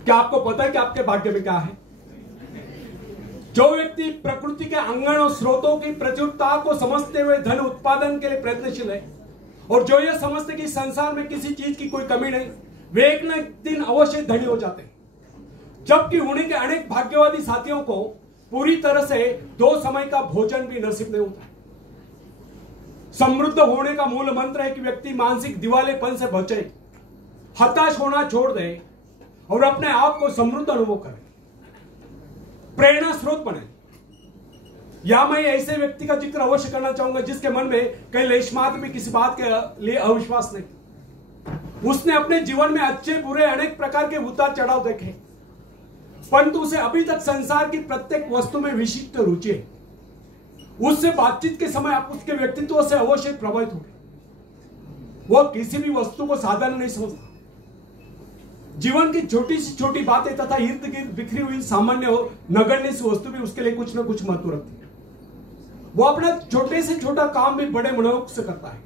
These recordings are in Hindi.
क्या आपको पता है कि आपके भाग्य में क्या है? जो व्यक्ति प्रकृति के अंगन और स्रोतों की प्रचुरता को समझते हुए धन उत्पादन के लिए प्रयत्नशील है, और जो यह समझते कि संसार में किसी चीज की कोई कमी नहीं, वे एक न एक दिन अवश्य धनी हो जाते हैं। जबकि उन्हीं के अनेक भाग्यवादी साथियों को पूरी तरह से 2 समय का भोजन भी नसीब नहीं होता। समृद्ध होने का मूल मंत्र है कि व्यक्ति मानसिक दिवालेपन से बचे, हताश होना छोड़ दे और अपने आप को समृद्ध अनुभव करे, प्रेरणा स्रोत बने। या मैं ऐसे व्यक्ति का जिक्र अवश्य करना चाहूंगा जिसके मन में कई लेश मात्र भी किसी बात के लिए अविश्वास नहीं। उसने अपने जीवन में अच्छे बुरे अनेक प्रकार के उतार चढ़ाव देखे, परंतु उसे अभी तक संसार की प्रत्येक वस्तु में विशिष्ट रुचि है। उससे बातचीत के समय आप उसके व्यक्तित्व से अवश्य प्रभावित होंगे। वह किसी भी वस्तु को साधारण नहीं समझता। जीवन की छोटी से छोटी बातें तथा इर्द गिर्द बिखरी हुई सामान्य और नगण्य सी वस्तु भी उसके लिए कुछ न कुछ महत्व रखती है। वो अपना छोटे से छोटा काम भी बड़े मनोयोग से करता है।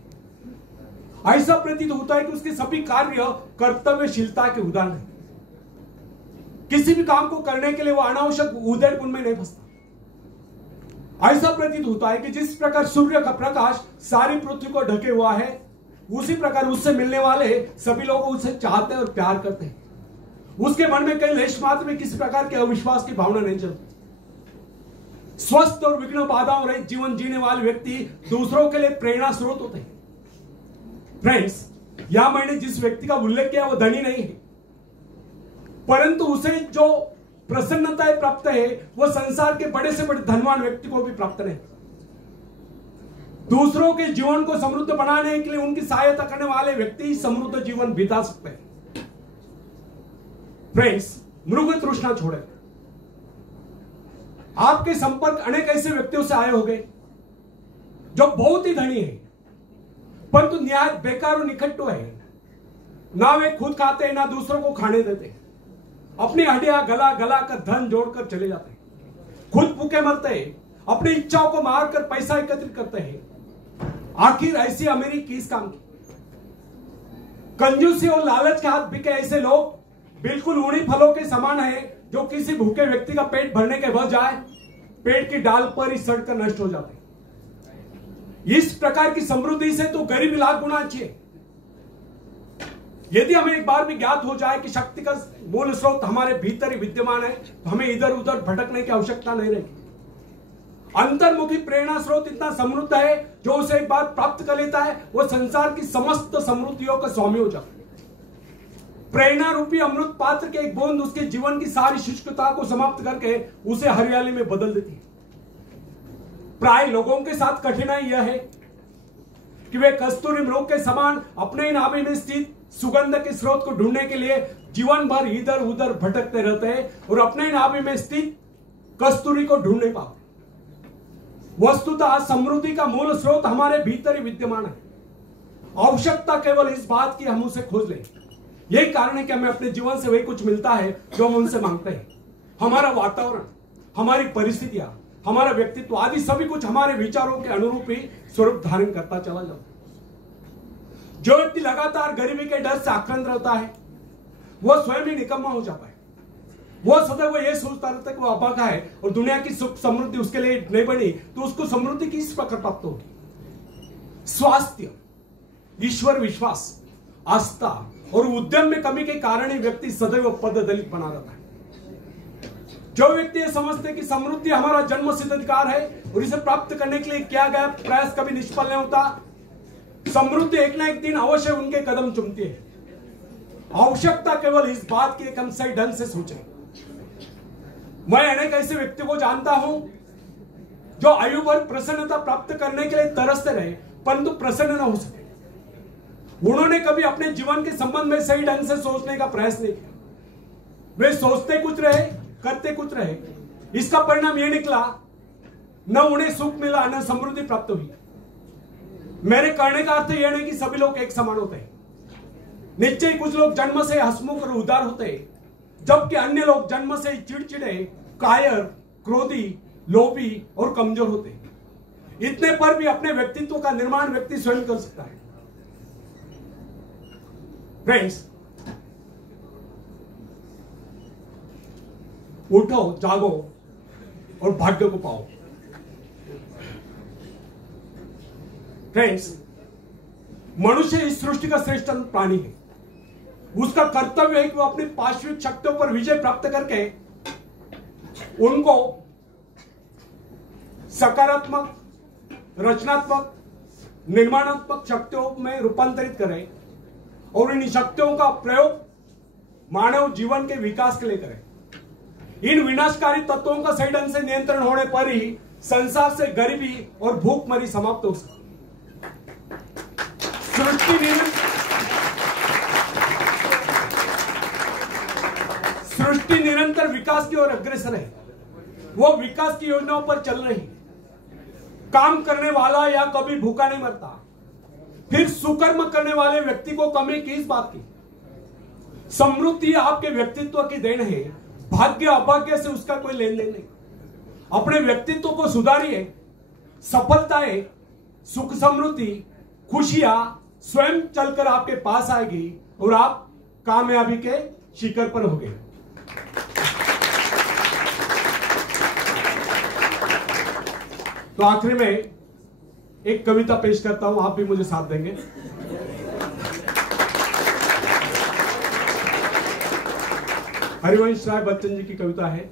ऐसा प्रतीत होता है कि उसके सभी कार्य कर्तव्यशीलता के उदाहरण हैं। किसी भी काम को करने के लिए वो अनावश्यक उदय गुण में नहीं फंसता। ऐसा प्रतीत होता है कि जिस प्रकार सूर्य का प्रकाश सारी पृथ्वी को ढके हुआ है, उसी प्रकार उससे मिलने वाले सभी लोग उसे चाहते और प्यार करते हैं। उसके मन में कई लेश मात्र में किसी प्रकार के अविश्वास की भावना नहीं चलती। स्वस्थ और विघ्न बाधाओं रहित जीवन जीने वाले व्यक्ति दूसरों के लिए प्रेरणा स्रोत होते हैं। फ्रेंड्स, यहां मैंने जिस व्यक्ति का उल्लेख किया वो धनी नहीं है, परंतु उसे जो प्रसन्नताएं प्राप्त है वो संसार के बड़े से बड़े धनवान व्यक्ति को भी प्राप्त नहीं। दूसरों के जीवन को समृद्ध बनाने के लिए उनकी सहायता करने वाले व्यक्ति समृद्ध जीवन बिता सकते हैं। फ्रेंड्स, मृग तृष्णा छोड़े। आपके संपर्क अनेक ऐसे व्यक्तियों से आए होंगे जो बहुत ही धनी है, परंतु निहायत बेकार और निकट्टू है। ना वे खुद खाते ना दूसरों को खाने देते, अपनी हड्डियां गला गला कर धन जोड़कर चले जाते हैं, खुद भूखे मरते हैं, अपनी इच्छाओं को मारकर पैसा एकत्रित करते हैं। आखिर ऐसी अमीरी किस काम की? कंजूसी और लालच के हाथ बिके ऐसे लोग बिल्कुल उन्हीं फलों के समान है जो किसी भूखे व्यक्ति का पेट भरने के बजाय पेट की डाल पर ही सड़कर नष्ट हो जाते हैं। इस प्रकार की समृद्धि से तो गरीबी लाख गुना अच्छी है। यदि हमें एक बार भी ज्ञात हो जाए कि शक्ति का मूल स्रोत हमारे भीतर ही विद्यमान है, तो हमें इधर उधर भटकने की आवश्यकता नहीं रहेगी। अंतर्मुखी प्रेरणा स्रोत इतना समृद्ध है, जो उसे एक बार प्राप्त कर लेता है वो संसार की समस्त समृद्धियों का स्वामी हो जाता है। प्रेरणा रूपी अमृत पात्र के एक बूंद उसके जीवन की सारी शुष्कता को समाप्त करके उसे हरियाली में बदल देती है। प्राय लोगों के साथ कठिनाई यह है कि वे कस्तूरी मृग के समान अपने नाभि में स्थित सुगंध के स्रोत को ढूंढने के लिए जीवन भर इधर उधर भटकते रहते हैं और अपने नाभि में स्थित कस्तूरी को ढूंढ नहीं पाते। वस्तुतः समृद्धि का मूल स्रोत हमारे भीतर ही विद्यमान है। आवश्यकता केवल इस बात की हम उसे खोज लें। यही कारण है कि हमें अपने जीवन से वही कुछ मिलता है जो हम उनसे मांगते हैं। हमारा वातावरण, हमारी परिस्थितियां, हमारा व्यक्तित्व आदि सभी कुछ हमारे विचारों के अनुरूप ही स्वरूप धारण करता चला जाता है। जो व्यक्ति लगातार गरीबी के डर से आक्रांत रहता है वो स्वयं ही निकम्मा हो जाता है। वो सदैव ये सोचता रहता है कि वो अभागा है और दुनिया की सुख समृद्धि उसके लिए नहीं बनी, तो उसको समृद्धि किस प्रकार प्राप्त होगी? स्वास्थ्य, ईश्वर विश्वास, आस्था और उद्यम में कमी के कारण ही व्यक्ति सदैव पददलित बना रहता है। जो व्यक्ति ये समझते कि समृद्धि हमारा जन्मसिद्ध अधिकार है और इसे प्राप्त करने के लिए किया गया प्रयास कभी निष्फल नहीं होता, समृद्धि एक ना एक दिन अवश्य उनके कदम चूमती है। आवश्यकता केवल इस बात की हम सही ढंग से सोचें। मैं अनेक ऐसे व्यक्तियों को जानता हूं जो आयु भर प्रसन्नता प्राप्त करने के लिए तरसते रहे परंतु प्रसन्न न हो सके। उन्होंने कभी अपने जीवन के संबंध में सही ढंग से सोचने का प्रयास नहीं किया। वे सोचते कुछ रहे, करते कुछ रहे। इसका परिणाम यह निकला, न उन्हें सुख मिला न समृद्धि प्राप्त हुई। मेरे कहने का अर्थ यह नहीं कि सभी लोग एक समान होते हैं। निश्चय कुछ लोग जन्म से हंसमुख और उदार होते हैं, जबकि अन्य लोग जन्म से चिड़चिड़े, कायर, क्रोधी, लोभी और कमजोर होते हैं। इतने पर भी अपने व्यक्तित्व का निर्माण व्यक्ति स्वयं कर सकता है। फ्रेंड्स, उठो, जागो और भाग्य को पाओ। फ्रेंड्स, मनुष्य इस सृष्टि का श्रेष्ठ प्राणी है। उसका कर्तव्य है कि वो अपनी पार्श्विक शक्तियों पर विजय प्राप्त करके उनको सकारात्मक, रचनात्मक, निर्माणात्मक शक्तियों में रूपांतरित करे और इन शक्तियों का प्रयोग मानव जीवन के विकास के लिए करे। इन विनाशकारी तत्वों का सही ढंग से नियंत्रण होने पर ही संसार से गरीबी और भूखमरी समाप्त हो सकती। सृष्टि निरंतर विकास की ओर अग्रसर है। वो विकास की योजनाओं पर चल रही है। काम करने वाला या कभी भूखा नहीं मरता। फिर सुकर्म करने वाले व्यक्ति को कमी किस बात की? समृद्धि आपके व्यक्तित्व की देन है। भाग्य अभाग्य से उसका कोई लेन देन नहीं। अपने व्यक्तित्व को सुधारिए। सफलताएं, सुख, समृद्धि, खुशियां स्वयं चलकर आपके पास आएगी और आप कामयाबी के शिखर पर होंगे। तो आखिरी में एक कविता पेश करता हूं, आप भी मुझे साथ देंगे। हरिवंश राय बच्चन जी की कविता है।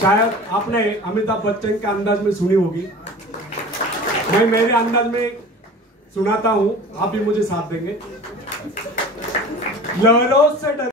शायद आपने अमिताभ बच्चन के अंदाज में सुनी होगी। मैं मेरे अंदाज में सुनाता हूं, आप भी मुझे साथ देंगे। लहरों से